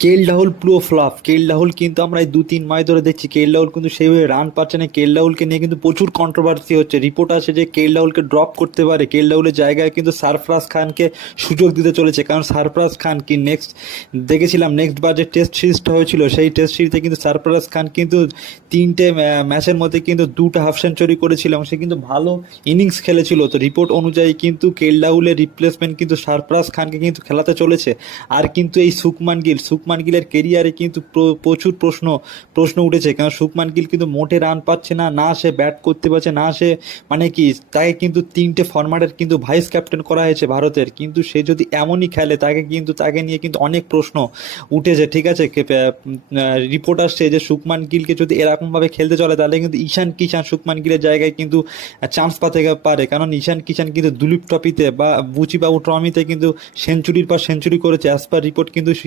রাহুল পুরো ফ্লপ। রাহুল কিন্তু আমরা এই 2-3 মাস ধরে দেখছি রাহুল কিন্তু সেইভাবে রান পাচ্ছে না। রাহুলকে নিয়ে কিন্তু প্রচুর কন্ট্রোভার্সি হচ্ছে, রিপোর্ট আছে যে রাহুলকে ড্রপ করতে পারে। রাহুলের জায়গায় কিন্তু সারফরাজ খানকে সুযোগ দিতে চলেছে, কারণ সারফরাজ খান কি নেক্সট দেখেছিলাম নেক্সট বার যে টেস্ট সিরিজটা হয়েছিল সেই টেস্ট সিরিজে কিন্তু সারফরাজ খান কিন্তু 3টে ম্যাচের মধ্যে কিন্তু 2টা হাফ সেঞ্চুরি করেছিল এবং সে কিন্তু ভালো ইনিংস খেলেছিল। তো রিপোর্ট অনুযায়ী কিন্তু রাহুলের রিপ্লেসমেন্ট কিন্তু সারফরাজ খানকে কিন্তু খেলাতে চলেছে। আর কিন্তু এই শুভমান গিলের কেরিয়ারে কিন্তু প্রচুর প্রশ্ন উঠেছে, কারণ শুভমান গিল কিন্তু মোটে রান পাচ্ছে না, না সে ব্যাট করতে পারছে, না সে মানে কি তাকে কিন্তু 3টে ফরম্যাটের কিন্তু ভাইস ক্যাপ্টেন করা হয়েছে ভারতের, কিন্তু সে যদি এমনই খেলে তাকে নিয়ে কিন্তু অনেক প্রশ্ন উঠেছে। ঠিক আছে, রিপোর্ট আসছে যে শুভমান গিলকে যদি এরকমভাবে খেলতে চলে তাহলে কিন্তু ঈশান কিষান শুভমান গিলের জায়গায় কিন্তু চান্স পাতে পারে, কারণ ঈশান কিষান কিন্তু দুলীপ ট্রফিতে বা বুচিবাবু ট্রফিতে কিন্তু সেঞ্চুরির পর সেঞ্চুরি করেছে। অ্যাজ পার রিপোর্ট কিন্তু